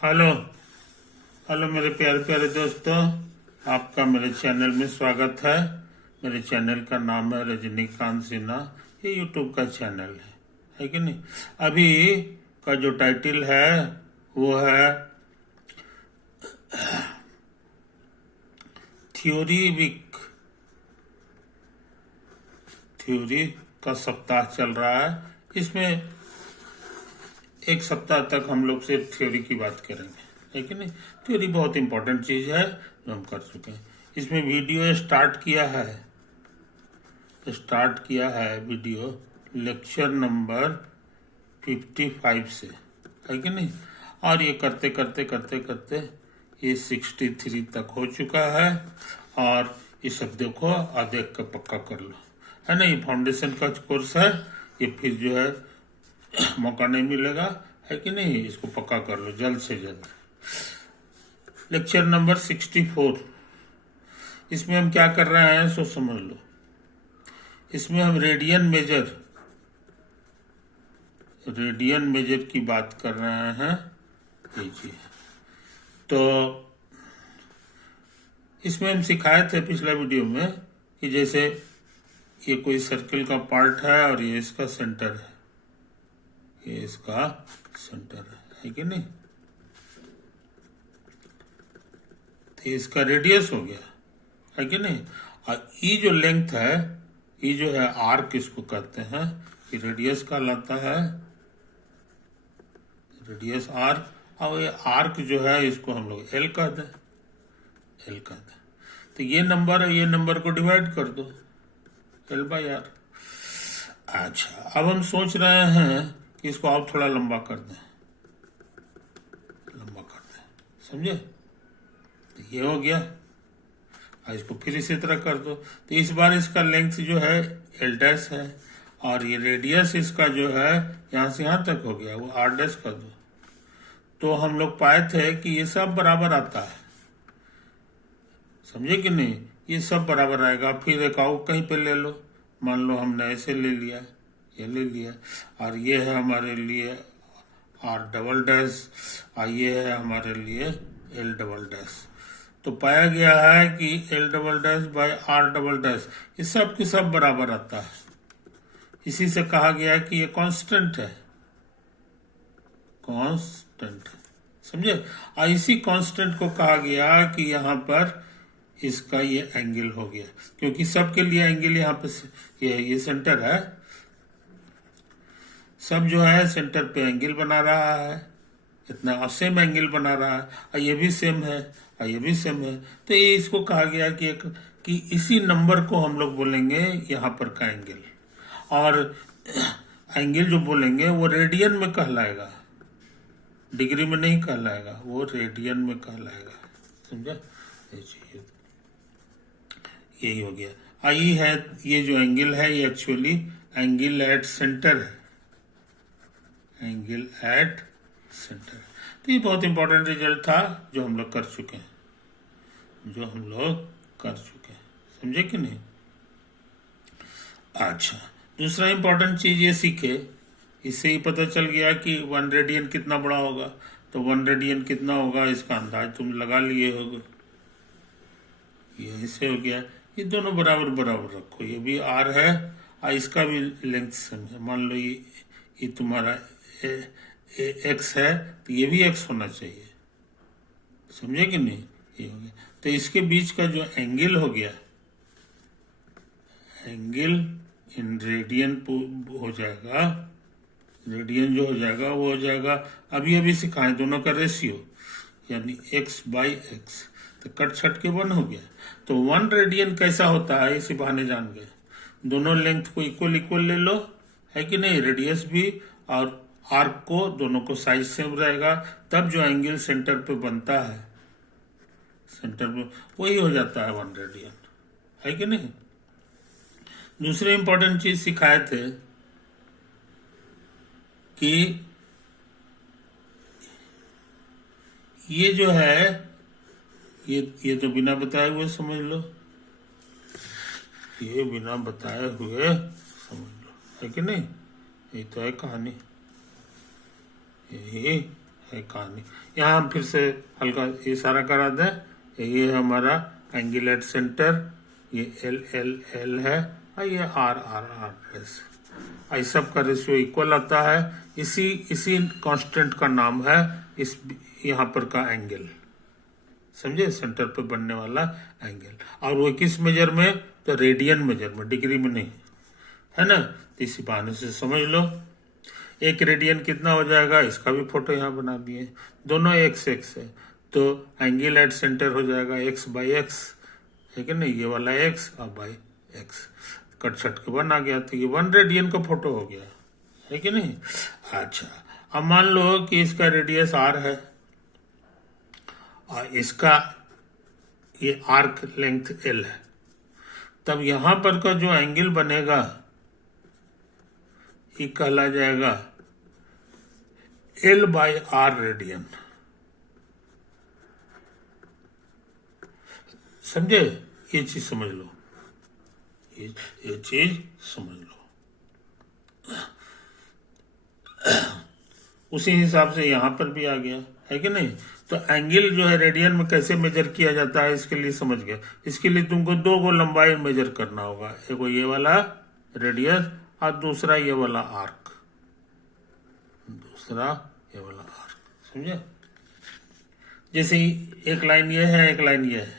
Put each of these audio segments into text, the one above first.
Hello. Hello मेरे प्यारे प्यारे दोस्तों, आपका मेरे चैनल में स्वागत है। मेरे चैनल का नाम है रजनीकांत सिन्हा। ये यूट्यूब का चैनल है कि नहीं। अभी का जो टाइटल है वो है थ्योरी वीक। थ्योरी का सप्ताह चल रहा है। इसमें एक सप्ताह तक हम लोग सिर्फ थ्योरी की बात करेंगे, है कि नहीं। थ्योरी बहुत इंपॉर्टेंट चीज़ है जो हम कर चुके हैं। इसमें वीडियो स्टार्ट किया है वीडियो लेक्चर नंबर 55 से, है कि नहीं। और ये करते करते करते करते ये 63 तक हो चुका है। और ये सब देखो और देख कर पक्का कर लो, है ना। ये फाउंडेशन का कोर्स है, ये फिर जो है मौका नहीं मिलेगा, है कि नहीं। इसको पक्का कर लो जल्द से जल्द। लेक्चर नंबर 64, इसमें हम क्या कर रहे हैं सो समझ लो। इसमें हम रेडियन मेजर की बात कर रहे हैं। लीजिए, तो इसमें हम सिखाए थे पिछला वीडियो में कि जैसे ये कोई सर्किल का पार्ट है और ये इसका सेंटर है, ये इसका सेंटर है कि नहीं। तो इसका रेडियस हो गया, है कि नहीं। और ये जो लेंथ है, ये जो है आर्क इसको कहते हैं, ये रेडियस का लाता है, रेडियस आर। और ये आर्क जो है इसको हम लोग एल कहते हैं। तो ये नंबर को डिवाइड कर दो L/R। अच्छा, अब हम सोच रहे हैं कि इसको आप थोड़ा लंबा कर दें, समझे। तो ये हो गया। और इसको फिर इसी तरह कर दो। तो इस बार इसका लेंथ जो है L' है, और ये रेडियस इसका जो है यहाँ से यहाँ तक हो गया, वो R' कर दो। तो हम लोग पाए थे कि ये सब बराबर आता है, समझे कि नहीं। ये सब बराबर आएगा। फिर एक और कहीं पे ले लो, मान लो हमने ऐसे ले लिया, ये ले लिया, और ये है हमारे लिए R', और ये है हमारे लिए L'। तो पाया गया है कि L'/R', ये सब के सब बराबर आता है। इसी से कहा गया है कि ये कांस्टेंट है, समझे। और इसी कांस्टेंट को कहा गया कि यहाँ पर इसका ये एंगल हो गया, क्योंकि सबके लिए एंगल यहाँ पे ये सेंटर है, सब जो है सेंटर पे एंगल बना रहा है, इतना सेम एंगल बना रहा है, और ये भी सेम है और ये भी सेम है। तो ये इसको कहा गया कि इसी नंबर को हम लोग बोलेंगे यहाँ पर का एंगल। और एंगल जो बोलेंगे वो रेडियन में कहलाएगा, डिग्री में नहीं कहलाएगा, वो रेडियन में कहलाएगा, समझा। यही हो गया। आई है, ये जो एंगल है ये एक्चुअली एंगल एट सेंटर है, एंगल एट सेंटर। तो ये बहुत इंपॉर्टेंट रिजल्ट था जो हम लोग कर चुके हैं, समझे कि नहीं। अच्छा, दूसरा इंपॉर्टेंट चीज ये सीखे, इससे ही पता चल गया कि 1 रेडियन कितना बड़ा होगा। तो 1 रेडियन कितना होगा इसका अंदाज तुम लगा लिए होगे। ये ऐसे हो गया। ये दोनों बराबर बराबर रखो, ये भी R है और इसका भी लेंथ सेम है। मान लो ये तुम्हारा X है, तो ये भी X होना चाहिए, समझे कि नहीं। ये हो गया। तो इसके बीच का जो एंगल हो गया, एंगल इन रेडियन हो जाएगा, रेडियन जो हो जाएगा वो हो जाएगा, अभी सिखाएं, दोनों का रेशियो, यानी X/X। तो कट छट के 1 हो गया। तो 1 रेडियन कैसा होता है इसी बहाने जान गए। दोनों लेंथ को इक्वल ले लो, है कि नहीं। रेडियस भी और आर्क को, दोनों को साइज सेम रहेगा, तब जो एंगल सेंटर पे बनता है, सेंटर पे वही हो जाता है 1 रेडियन, है कि नहीं। दूसरे इंपॉर्टेंट चीज सिखाए थे कि ये जो है ये तो बिना बताए हुए समझ लो, ये बिना बताए हुए समझ लो, है कि नहीं। ये तो है कहानी, यही है कहानी। यहाँ हम फिर से हल्का इशारा करा दें, ये है हमारा एंगल एट सेंटर, ये एल एल एल है और ये आर आर आर एस। इस सब का रेशियो इक्वल आता है। इसी कांस्टेंट का नाम है इस यहाँ पर का एंगल, समझे, सेंटर पे बनने वाला एंगल। और वो किस मेजर में, तो रेडियन मेजर में, डिग्री में नहीं, है ना। तो इसी बहाने से समझ लो 1 रेडियन कितना हो जाएगा, इसका भी फोटो यहाँ बना दिए। दोनों x x है तो एंगल एट सेंटर हो जाएगा x बाई एक्स, है कि नहीं, ये वाला x और बाई एक्स, कट छट के 1 आ गया, तो ये 1 रेडियन का फोटो हो गया, है कि नहीं। अच्छा, अब मान लो कि इसका रेडियस r है और इसका ये आर्क लेंथ l है, तब यहां पर का जो एंगल बनेगा ये कहला जाएगा l बाई आर रेडियन, समझे। ये चीज समझ लो, ये चीज समझ लो। उसी हिसाब से यहां पर भी आ गया, है कि नहीं। तो एंगल जो है रेडियन में कैसे मेजर किया जाता है, इसके लिए समझ गए। इसके लिए तुमको 2 गो लंबाई मेजर करना होगा, एक ये वाला रेडियस और दूसरा ये वाला आर्क, दूसरा ये वाला आर्क, समझे। जैसे एक लाइन ये है, एक लाइन ये है।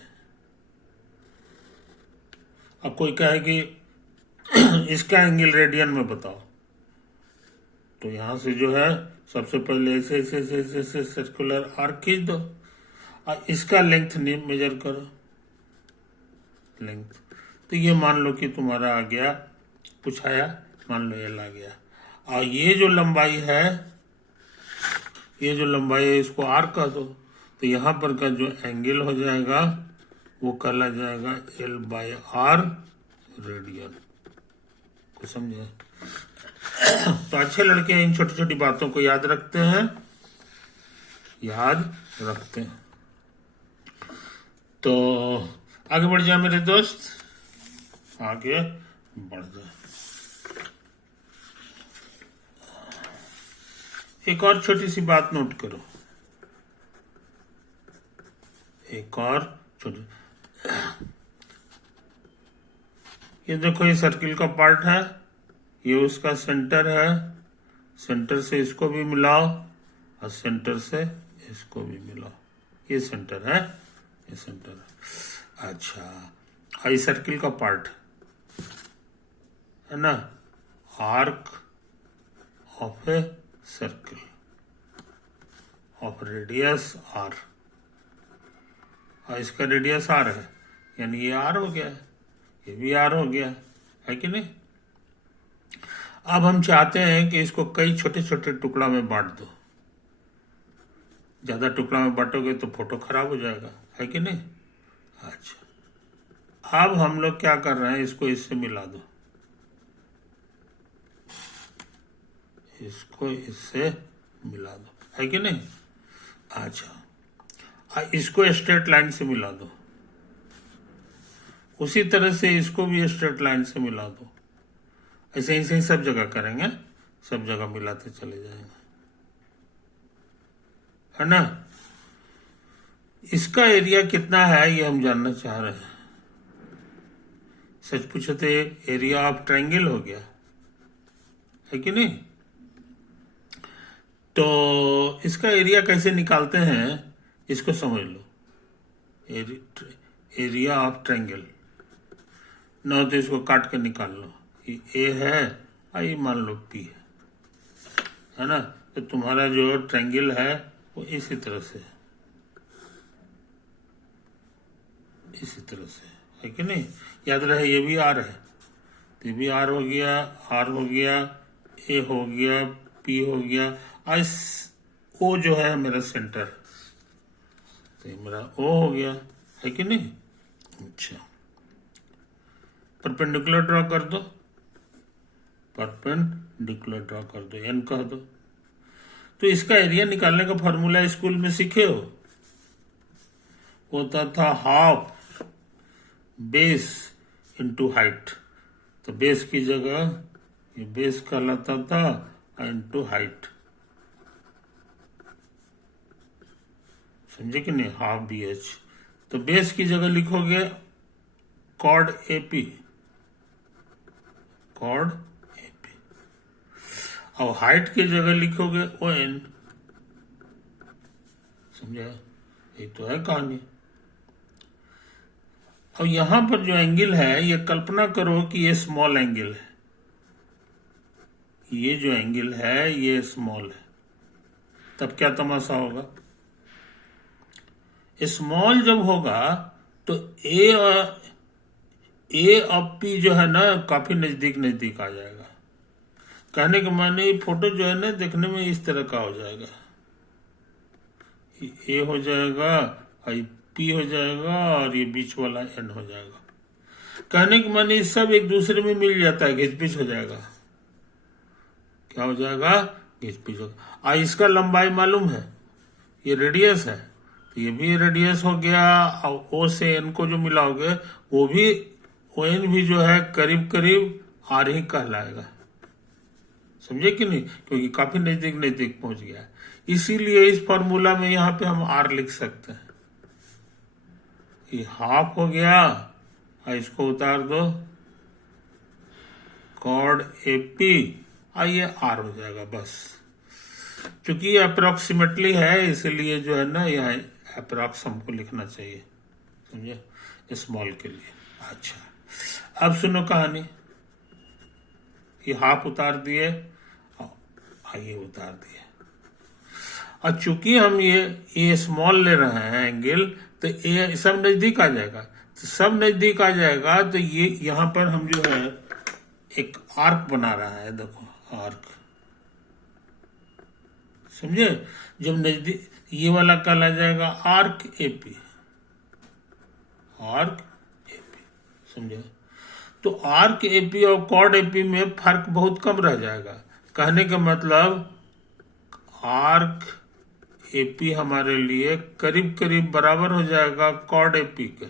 अब कोई कहे कि इसका एंगल रेडियन में बताओ, तो यहां से जो है सबसे पहले ऐसे ऐसे ऐसे ऐसे ऐसे सर्कुलर आर्क खींच दो और इसका लेंथ मेजर करो, लेंथ। तो ये मान लो कि तुम्हारा आ गया, कुछ आया, मान लो एल आ गया। और ये जो लंबाई है, ये जो लंबाई है इसको आर कह दो, तो यहाँ पर का जो एंगल हो जाएगा वो कहला जाएगा एल बाई आर रेडियन, को समझे। तो अच्छे लड़के इन छोटी छोटी बातों को याद रखते हैं, याद रखते हैं। तो आगे बढ़ जाए मेरे दोस्त, आगे बढ़ जाए। एक और छोटी सी बात नोट करो, एक और छोटी, ये देखो ये सर्किल का पार्ट है, ये उसका सेंटर है, सेंटर से इसको भी मिलाओ और सेंटर से इसको भी मिलाओ, ये सेंटर है, ये सेंटर है। अच्छा, और ये सर्किल का पार्ट है ना, arc of a circle of radius R, और इसका रेडियस आर है, यानी ये आर हो गया, ये भी आर हो गया, है कि नहीं। अब हम चाहते हैं कि इसको कई छोटे छोटे टुकड़ा में बांट दो, ज्यादा टुकड़ा में बांटोगे तो फोटो खराब हो जाएगा, है कि नहीं। अच्छा, अब हम लोग क्या कर रहे हैं, इसको इससे मिला दो, इसको इससे मिला दो, है कि नहीं। अच्छा, इसको स्ट्रेट लाइन से मिला दो, उसी तरह से इसको भी स्ट्रेट लाइन से मिला दो। ऐसे ही सब जगह करेंगे, सब जगह मिलाते चले जाएंगे, है ना। इसका एरिया कितना है ये हम जानना चाह रहे हैं। सच पूछो तो एरिया ऑफ ट्रायंगल हो गया, है कि नहीं। तो इसका एरिया कैसे निकालते हैं इसको समझ लो। एरिया ऑफ ट्रायंगल न, तो इसको काट कर निकाल लो, ये ए है और ये मान लो पी है ना। तो तुम्हारा जो ट्रायंगल है वो इसी तरह से, इसी तरह से, है कि नहीं। याद रहे ये भी आर है, तो ये भी आर हो गया, आर हो गया, ए हो गया, पी हो गया, इस ओ जो है मेरा सेंटर, तो ये मेरा ओ हो गया, है कि नहीं। अच्छा, परपेंडिकुलर ड्रॉ कर दो, परपेंडिकुलर ड्रॉ कर दो, एन कह दो। तो इसका एरिया निकालने का फॉर्मूला स्कूल में सीखे हो, होता था हाफ बेस इनटू हाइट। तो बेस की जगह ये बेस कहलाता था इनटू हाइट, समझे कि नहीं, हाफ BH। तो बेस की जगह लिखोगे कॉर्ड AP, कॉर्ड AP। और हाइट की जगह लिखोगे ON। समझा, ये तो है कहानी। अब यहां पर जो एंगल है, ये कल्पना करो कि ये स्मॉल एंगल है, ये जो एंगल है ये स्मॉल है, तब क्या तमाशा होगा? स्मॉल जब होगा तो ए और P जो है ना काफी नजदीक नजदीक आ जाएगा। कहने के माने ये फोटो जो है ना देखने में इस तरह का हो जाएगा, ए हो जाएगा और P हो जाएगा और ये बीच वाला N हो जाएगा। कहने के माने सब एक दूसरे में मिल जाता है, घिचपिच हो जाएगा। क्या हो जाएगा? घिचपिच होगा। इसका लंबाई मालूम है, ये रेडियस है, तो ये भी रेडियस हो गया। और O से N को जो मिलाओगे वो भी ON भी जो है करीब करीब R ही कहलाएगा। समझे कि नहीं, क्योंकि काफी नजदीक नजदीक पहुंच गया है। इसीलिए इस फॉर्मूला में यहाँ पे हम R लिख सकते हैं। ये हाफ हो गया और इसको उतार दो कॉर्ड AP और ये R हो जाएगा बस। क्योंकि ये अप्रोक्सीमेटली है इसीलिए जो है ना यहाँ अप्रोक्स हमको लिखना चाहिए, समझे, स्मॉल के लिए। अच्छा, अब सुनो कहानी। ये हाफ उतार दिए और ये उतार दिए, और चूंकि हम ये स्मॉल ले रहे हैं एंगल, तो ये सब नजदीक आ जाएगा। तो सब नजदीक आ जाएगा तो ये यहाँ पर हम जो है एक आर्क बना रहा है, देखो आर्क, समझे। जब नजदीक, ये वाला कहला जाएगा आर्क AP, आर्क AP, समझे। तो आर्क AP और कॉर्ड AP में फर्क बहुत कम रह जाएगा। कहने का मतलब आर्क AP हमारे लिए करीब करीब बराबर हो जाएगा कॉर्ड AP के।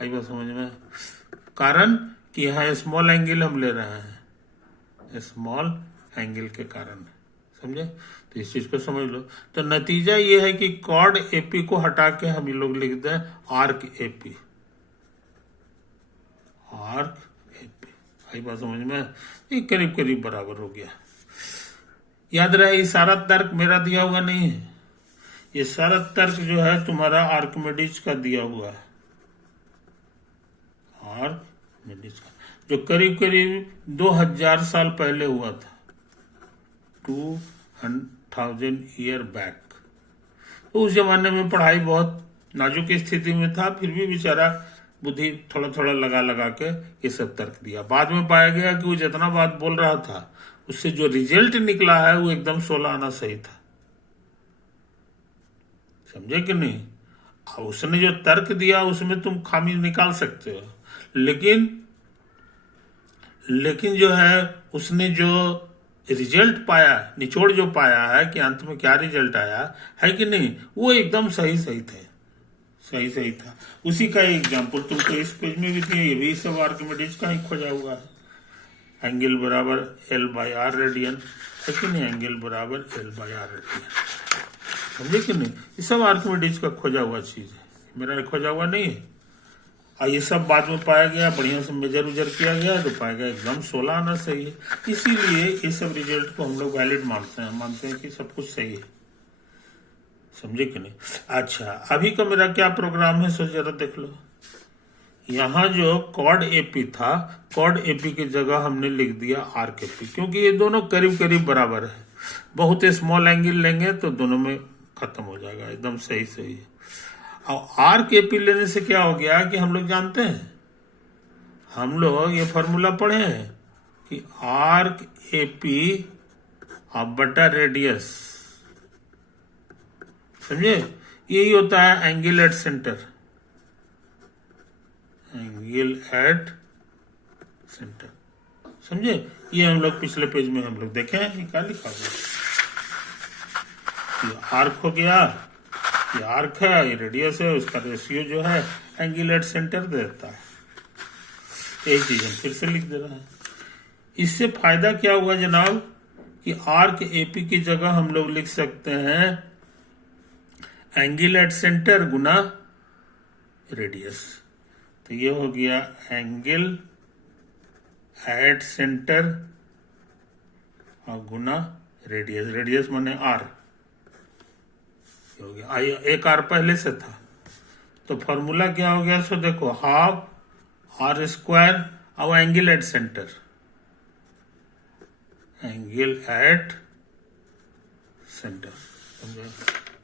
आई बात समझ में? कारण कि यहाँ स्मॉल एंगल हम ले रहे हैं, स्मॉल एंगल के कारण, समझे। तो इस चीज को समझ लो। तो नतीजा ये है कि कॉर्ड AP को हटा के हम लोग लिख दें आर्क AP, आर्क AP। आई बात समझ में? ये करीब करीब बराबर हो गया। याद रहे, ये सारा तर्क मेरा दिया हुआ नहीं है, ये सारा तर्क जो है तुम्हारा आर्किमिडीज का दिया हुआ है, आर्किमिडीज का, जो करीब करीब 2000 साल पहले हुआ था, 2000 ईयर बैक। तो उस जमाने में पढ़ाई बहुत नाजुक स्थिति में था, फिर भी बेचारा बुद्धि थोड़ा थोड़ा लगा लगा के ये सब तर्क दिया। बाद में पाया गया कि वो जितना बात बोल रहा था उससे जो रिजल्ट निकला है वो एकदम 16 आना सही था, समझे कि नहीं। उसने जो तर्क दिया उसमें तुम खामी निकाल सकते हो, लेकिन जो है उसने जो रिजल्ट पाया, निचोड़ जो पाया है कि अंत में क्या रिजल्ट आया है कि नहीं, वो एकदम सही सही थे, सही सही था। उसी का एग्जाम्पल तुमको इस पेज में भी दिया, ये भी सब आर्किमिडीज का ही खोजा हुआ है। एंगल बराबर L/R रेडियन है कि नहीं, एंगल बराबर L/R रेडियन, समझे कि नहीं। ये सब आर्किमिडीज का खोजा हुआ चीज है, मेरा खोजा हुआ नहीं है। और ये सब बाद में पाया गया, बढ़िया से मेजर उजर किया गया तो पाया गया एकदम 16 आना सही है। इसीलिए ये सब रिजल्ट को हम लोग वैलिड मानते हैं कि सब कुछ सही है, समझे कि नहीं। अच्छा, अभी का मेरा क्या प्रोग्राम है सो जरा देख लो। यहाँ जो कॉर्ड AP था, कॉर्ड AP की जगह हमने लिख दिया आर्क AP, क्योंकि ये दोनों करीब करीब बराबर है। बहुत स्मॉल एंगल लेंगे तो दोनों में खत्म हो जाएगा, एकदम सही सही है। और आर्क AP लेने से क्या हो गया कि हम लोग जानते हैं, हम लोग ये फॉर्मूला पढ़े हैं कि आर्क AP अब बटा रेडियस, समझे, यही होता है angle at centre, angle at centre, समझे। ये हम लोग पिछले पेज में हम लोग देखे हैं, क्या लिखा हुआ, ये आर्क हो गया, ये आर्क है, ये रेडियस है, उसका रेशियो जो है एंगल एट सेंटर देता है। एक चीज हम फिर से लिख दे रहे हैं। इससे फायदा क्या हुआ जनाब कि आर्क AP की जगह हम लोग लिख सकते हैं angle at centre Guna radius. तो ये हो गया एंगल एट सेंटर और गुना रेडियस। रेडियस माने आर हो गया। एक आर पहले से था, तो फॉर्मूला क्या हो गया? सो देखो, हाफ आर स्क्वायर और angle at centre, angle at centre. समझे?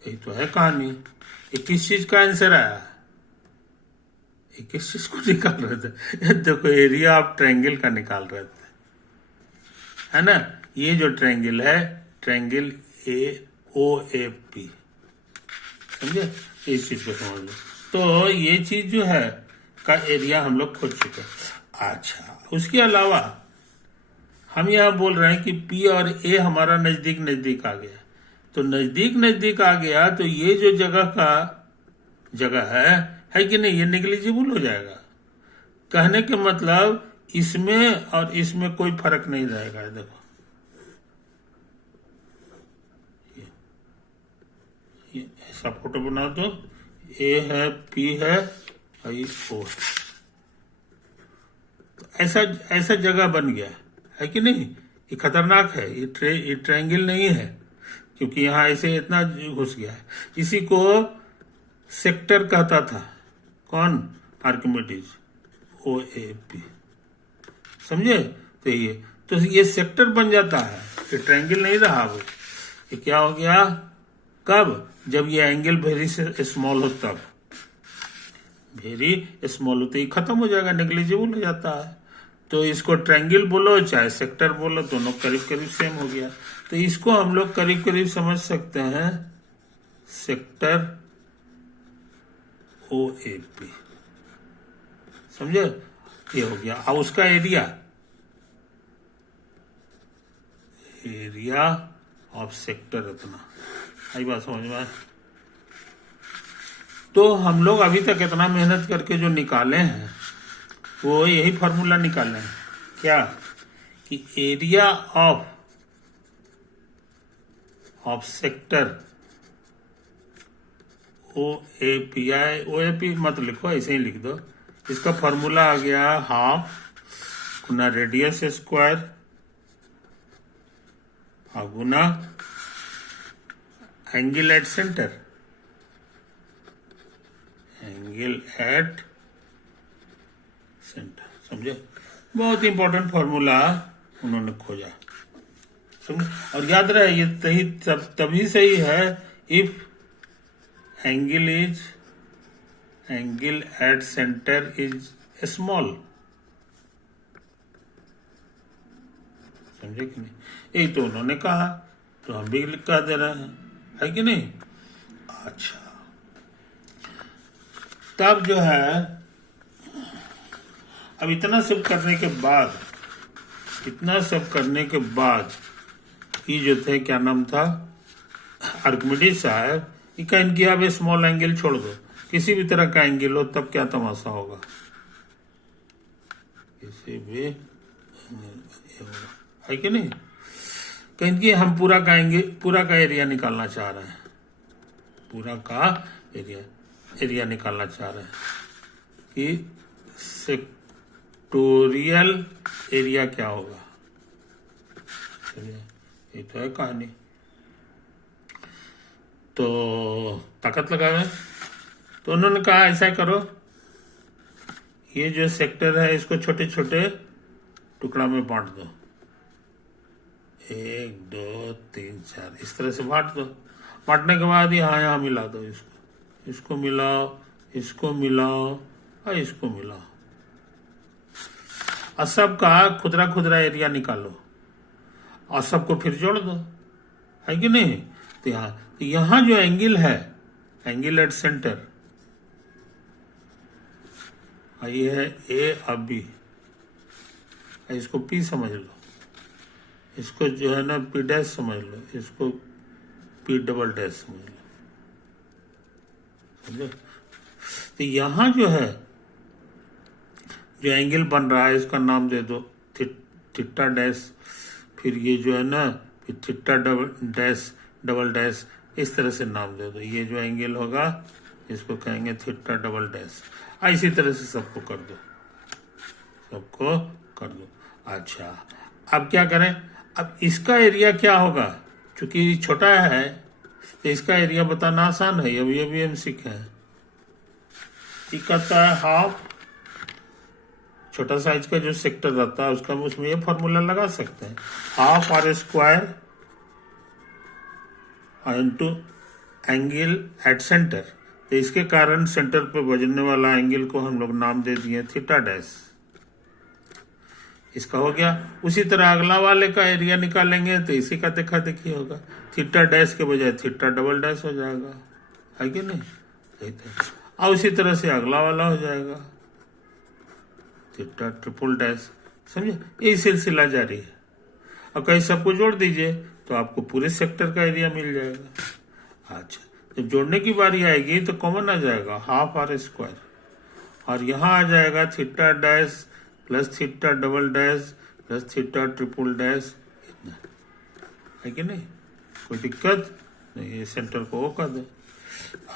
यही तो है कहानी। ये किस चीज का आंसर आया? ये किस चीज को निकाल रहे थे? देखो, एरिया ऑफ ट्रायंगल का निकाल रहे थे, है ना। ये जो ट्रायंगल है, triangle A O A P, समझे? इस चीज को समझ लो। तो ये चीज जो है का एरिया हम लोग खोज चुके हैं। अच्छा, उसके अलावा हम यहाँ बोल रहे हैं कि P और A हमारा नजदीक नजदीक आ गया। तो नजदीक नजदीक आ गया तो ये जो जगह है कि नहीं, ये निगलिजिबल हो जाएगा। कहने के मतलब इसमें और इसमें कोई फर्क नहीं रहेगा। देखो, ये ऐसा फोटो बनाओ तो A है, P है और ये O है। तो ऐसा जगह बन गया है कि नहीं। ये खतरनाक है। ये ट्रायंगल नहीं है, क्योंकि यहाँ ऐसे इतना घुस गया है। इसी को सेक्टर कहता था कौन? आर्किमिडीज। ओ ए पी, समझे? तो ये सेक्टर बन जाता है, ये ट्रायंगल नहीं रहा। वो ये क्या हो गया? कब? जब ये एंगल वेरी स्मॉल हो, तब वेरी स्मॉल होते ही खत्म हो जाएगा, नेग्लिजिबल हो जाता है। तो इसको ट्रायंगल बोलो चाहे सेक्टर बोलो, दोनों करीब करीब सेम हो गया। तो इसको हम लोग करीब करीब समझ सकते हैं सेक्टर ओ ए पी, समझे? ये हो गया। अब उसका एरिया ऑफ सेक्टर इतना। आई बात समझ में? तो हम लोग अभी तक इतना मेहनत करके जो निकाले हैं वो यही फॉर्मूला निकाले हैं। क्या? कि area of sector O A P. O A P मत लिखो, ऐसे ही लिख दो। इसका फॉर्मूला आ गया हाफ गुना रेडियस स्क्वायर और गुना angle at centre, angle at centre. समझे? बहुत इंपॉर्टेंट फॉर्मूला उन्होंने खोजा, समझे? और याद रहे, ये तभी सही है if angle at centre is small. समझे कि नहीं? यही तो उन्होंने कहा, तो हम भी कह दे रहे हैं, है कि नहीं? अच्छा, तब जो है, अब इतना सब करने के बाद ये जो थे, क्या नाम था, आर्किमिडीज साहब, ये कहीं किया अब स्मॉल एंगल छोड़ दो, किसी भी तरह का एंगल हो, तब क्या तमाशा होगा? किसी भी है कि नहीं? कहीं कि हम पूरा का एरिया निकालना चाह रहे हैं, पूरा का एरिया निकालना चाह रहे हैं कि सेक्टोरियल एरिया क्या होगा। चलिए, ये तो है कहानी। तो ताकत लगावे, तो उन्होंने कहा ऐसा करो, ये जो सेक्टर है इसको छोटे छोटे टुकड़ा में बांट दो, 1 2 3 4 इस तरह से बांट दो। बांटने के बाद यहाँ मिला दो, इसको मिलाओ, इसको मिलाओ और इसको मिलाओ, और सबका खुदरा खुदरा एरिया निकालो और सबको फिर जोड़ दो, है कि नहीं? तो यहाँ जो एंगल है, एंगल एट सेंटर, ये है ए और बी, इसको पी समझ लो, इसको जो है ना पी डैश समझ लो, इसको पी डबल डैश समझ लो, समझे? तो यहाँ जो है, जो एंगल बन रहा है, इसका नाम दे दो थीटा डैश, फिर ये जो है ना, फिर थीटा डबल डैश इस तरह से नाम दे दो। ये जो एंगल होगा इसको कहेंगे थीटा डबल डैश। इसी तरह से सबको कर दो, सबको कर दो। अच्छा, अब क्या करें? अब इसका एरिया क्या होगा? चूंकि छोटा है तो इसका एरिया बताना आसान है, अभी हम सीखे हैं। कहता है हाफ, छोटा साइज का जो सेक्टर रहता है उसका, उसमें ये फॉर्मूला लगा सकते हैं, half R square into angle at centre. तो इसके कारण सेंटर पे बजने वाला एंगल को हम लोग नाम दे दिए थीटा डैश। इसका हो गया। उसी तरह अगला वाले का एरिया निकालेंगे तो इसी का देखा देखी होगा, थीटा डैश के बजाय थीटा डबल डैश हो जाएगा, है कि नहीं? और उसी तरह से अगला वाला हो जाएगा थीटा ट्रिपल डैश। समझे? यही सिलसिला जारी है। और कहीं सबको जोड़ दीजिए तो आपको पूरे सेक्टर का एरिया मिल जाएगा। अच्छा, जब जोड़ने की बारी आएगी तो कॉमन आ जाएगा हाफ आर स्क्वायर, और यहाँ आ जाएगा theta dash plus theta double dash plus theta triple dash, इतना है कि नहीं? कोई दिक्कत नहीं, ये सेंटर को वो कर दे।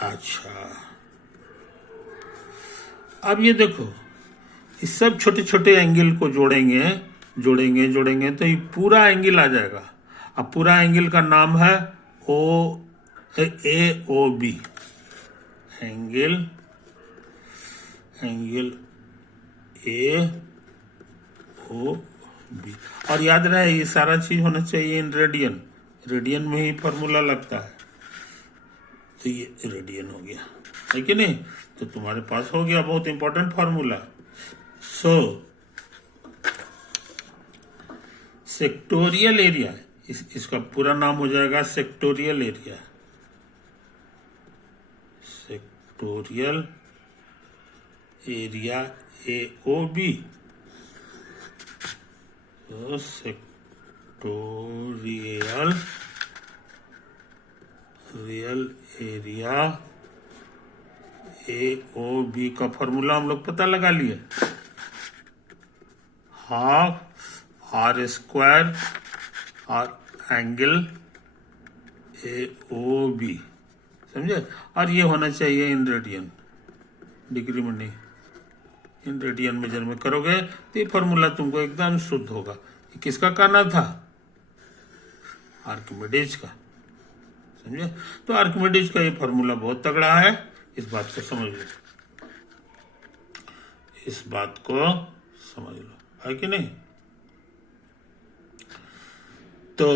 अच्छा, अब ये देखो, इस सब छोटे छोटे एंगल को जोड़ेंगे तो ये पूरा एंगल आ जाएगा। अब पूरा एंगल का नाम है A O B, angle A O B. और याद रहे ये सारा चीज होना चाहिए इन रेडियन में ही फॉर्मूला लगता है। तो ये रेडियन हो गया, है कि नहीं? तो तुम्हारे पास हो गया बहुत important formula. So sectorial area, इसका पूरा नाम हो जाएगा sectorial area. Sectorial area A O B. तो sectorial area A O B का फॉर्मूला हम लोग पता लगा लिए, हाफ आर स्क्वायर और एंगल ए ओ बी। समझे? और ये होना चाहिए इन रेडियन, डिग्री में नहीं, इन रेडियन मेजर में करोगे तो ये फॉर्मूला तुमको एकदम शुद्ध होगा। ये किसका कहना था? आर्किमिडीज का। समझे? तो आर्किमिडीज का ये फॉर्मूला बहुत तगड़ा है, इस बात को समझ लो, इस बात को समझ लो, है कि नहीं? तो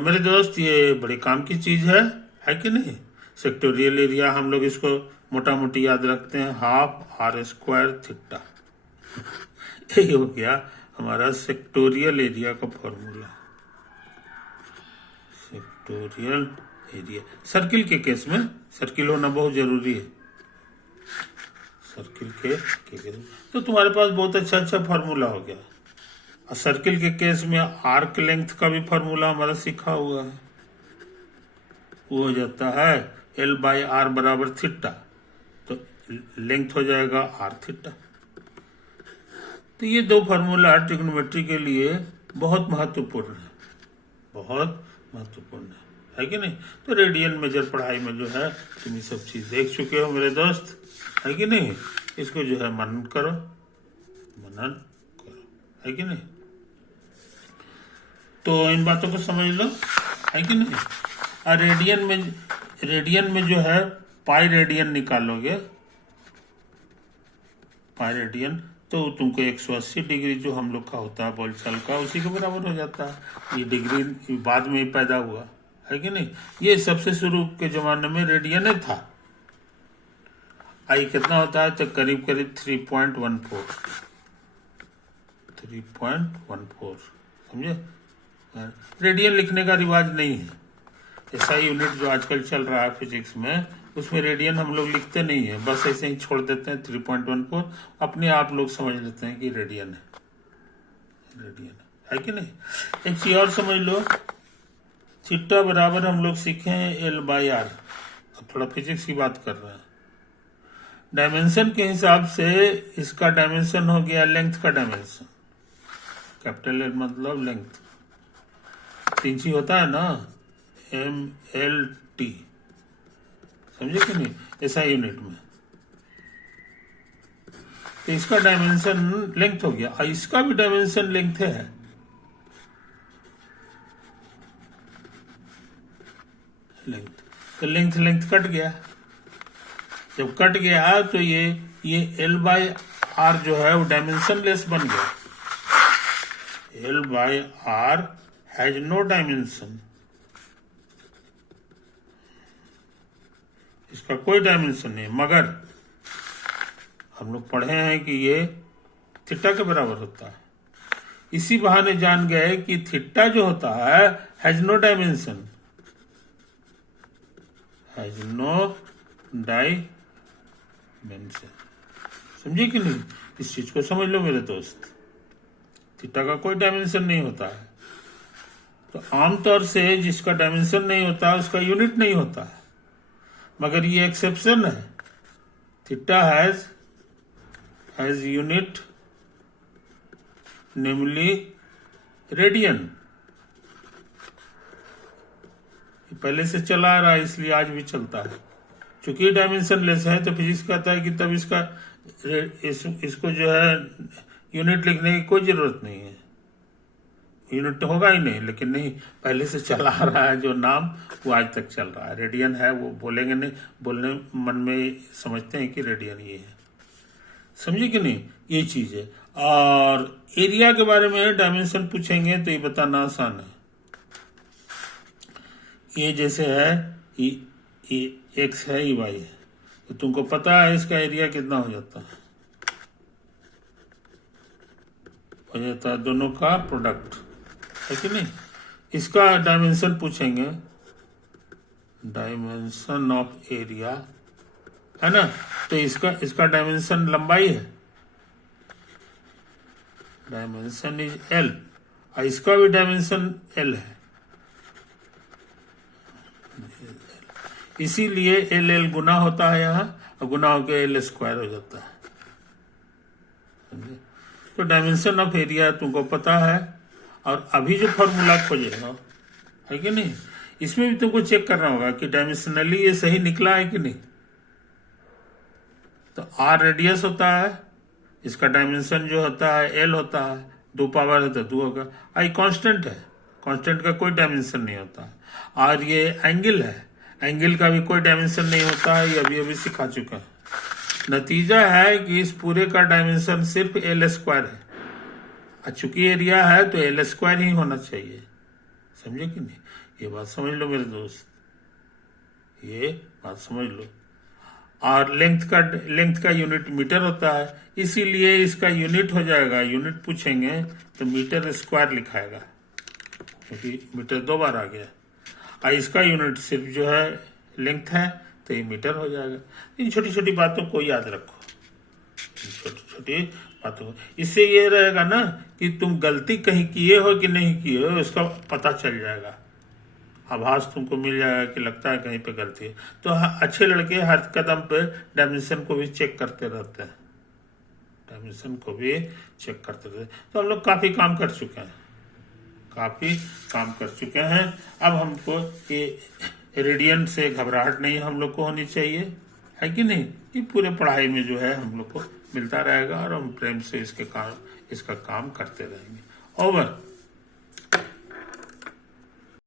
मेरे दोस्त ये बड़े काम की चीज है कि नहीं? सेक्टोरियल एरिया हम लोग इसको मोटा मोटी याद रखते हैं, हाफ आर स्क्वायर थीटा। यही हो गया हमारा सेक्टोरियल एरिया का फॉर्मूला। सेक्टोरियल एरिया सर्किल के केस में, सर्किल होना बहुत जरूरी है, सर्किल के केस में तो तुम्हारे पास बहुत अच्छा फॉर्मूला हो गया। और सर्किल के केस में आर्क लेंथ का भी फॉर्मूला हमारा सीखा हुआ है, वो हो जाता है L बाई आर बराबर थीटा, तो लेंथ हो जाएगा आर थीटा। तो ये दो फार्मूला ट्रिग्नोमेट्री के लिए बहुत महत्वपूर्ण है कि नहीं? तो रेडियन मेजर पढ़ाई में जो है तुम ये सब चीज देख चुके हो मेरे दोस्त, है कि नहीं? इसको जो है मनन करो, है कि नहीं? तो इन बातों को समझ लो, है कि नहीं? और रेडियन में जो है पाई रेडियन निकालोगे, पाई रेडियन, तो तुमको 180 डिग्री जो हम लोग का होता है बोलचाल का, उसी के बराबर हो जाता है। ये डिग्री बाद में ही पैदा हुआ, है कि नहीं? ये सबसे शुरू के जमाने में रेडियन था। आई कितना होता है? तो करीब 3.14 समझे? रेडियन लिखने का रिवाज नहीं है। ऐसा यूनिट जो आजकल चल रहा है फिजिक्स में, उसमें रेडियन हम लोग लिखते नहीं है, बस ऐसे ही छोड़ देते हैं 3.14, अपने आप लोग समझ लेते हैं कि रेडियन है कि नहीं? एक चीज और समझ लो, थीटा बराबर हम लोग सीखे हैं L बाई आर। अब थोड़ा फिजिक्स की बात कर रहे हैं। डायमेंशन के हिसाब से इसका डायमेंशन हो गया लेंथ का डायमेंशन, कैपिटल L मतलब लेंथ, 3 चीज होता है ना, MLT, समझे कि नहीं, ऐसा यूनिट में। तो इसका डायमेंशन लेंथ हो गया, और इसका भी डायमेंशन लेंथ है। लेंथ, तो लेंथ कट गया। जब कट गया तो ये L बाय आर जो है वो डायमेंशन लेस बन गया। L by R has no dimension, इसका कोई डायमेंशन नहीं, मगर हम लोग पढ़े हैं कि ये थीटा के बराबर होता है। इसी बहाने जान गए कि थीटा जो होता है has no dimension, has no dimension. समझे कि नहीं, इस चीज को समझ लो मेरे दोस्त, थीटा का कोई डायमेंशन नहीं होता है। तो आमतौर से जिसका डायमेंशन नहीं होता उसका यूनिट नहीं होता है, मगर ये एक्सेप्शन है। Theta has unit namely radian. पहले से चला आ रहा है इसलिए आज भी चलता है। चूंकि डायमेंशन लेस है तो फिजिक्स कहता है कि तब इसको जो है यूनिट लिखने की कोई जरूरत नहीं है, यूनिट होगा ही नहीं। लेकिन नहीं, पहले से चला आ रहा है जो नाम वो आज तक चल रहा है। रेडियन है, वो बोलेंगे नहीं, बोलने मन में समझते हैं कि रेडियन ये है। समझे कि नहीं, ये चीज है। और एरिया के बारे में डायमेंशन पूछेंगे तो ये बताना आसान है। ये जैसे है ये एक्स है, ये वाई है, तो तुमको पता है इसका एरिया कितना हो जाता है, दोनों का प्रोडक्ट है कि नहीं। इसका डायमेंशन पूछेंगे, डायमेंशन ऑफ एरिया है ना, तो इसका डायमेंशन लंबाई है, डायमेंशन इज एल, और इसका भी डायमेंशन एल है। इसीलिए एल गुना होता है यहाँ, और गुना होकर एल स्क्वायर हो जाता है। तो डायमेंशन ऑफ एरिया तुमको पता है। और अभी जो फॉर्मूला खोजेगा है कि नहीं, इसमें भी तुमको चेक करना होगा कि डायमेंशनली ये सही निकला है कि नहीं। तो आर रेडियस होता है, इसका डायमेंशन जो होता है एल होता है, 2 पावर है तो 2 होगा। आई कांस्टेंट है, कांस्टेंट का कोई डायमेंशन नहीं होता। और ये एंगल है, एंगल का भी कोई डायमेंशन नहीं होता है, ये अभी सिखा चुका है। नतीजा है कि इस पूरे का डायमेंशन सिर्फ एल स्क्वायर है, और चूंकि एरिया है तो एल स्क्वायर ही होना चाहिए। समझे कि नहीं, ये बात समझ लो मेरे दोस्त, ये बात समझ लो। और लेंथ का यूनिट मीटर होता है, इसीलिए इसका यूनिट हो जाएगा, यूनिट पूछेंगे तो मीटर स्क्वायर लिखाएगा, क्योंकि मीटर 2 बार आ गया। और इसका यूनिट सिर्फ जो है लेंथ है, तो ये मीटर हो जाएगा। इन छोटी छोटी बातों को याद रखो, छोटी छोटी बातों, इससे ये रहेगा ना कि तुम गलती कहीं किए हो कि नहीं किए हो, इसका पता चल जाएगा, आभास तुमको मिल जाएगा कि लगता है कहीं पे गलती है। तो अच्छे लड़के हर कदम पे डायमेंशन को भी चेक करते रहते हैं, डायमेंशन को भी चेक करते रहते हैं। तो हम लोग काफी काम कर चुके हैं, अब हमको ये रेडियन से घबराहट नहीं हम लोग को होनी चाहिए, है कि नहीं। ये पूरे पढ़ाई में जो है हम लोग को मिलता रहेगा, और हम प्रेम से इसका काम करते रहेंगे। ओवर।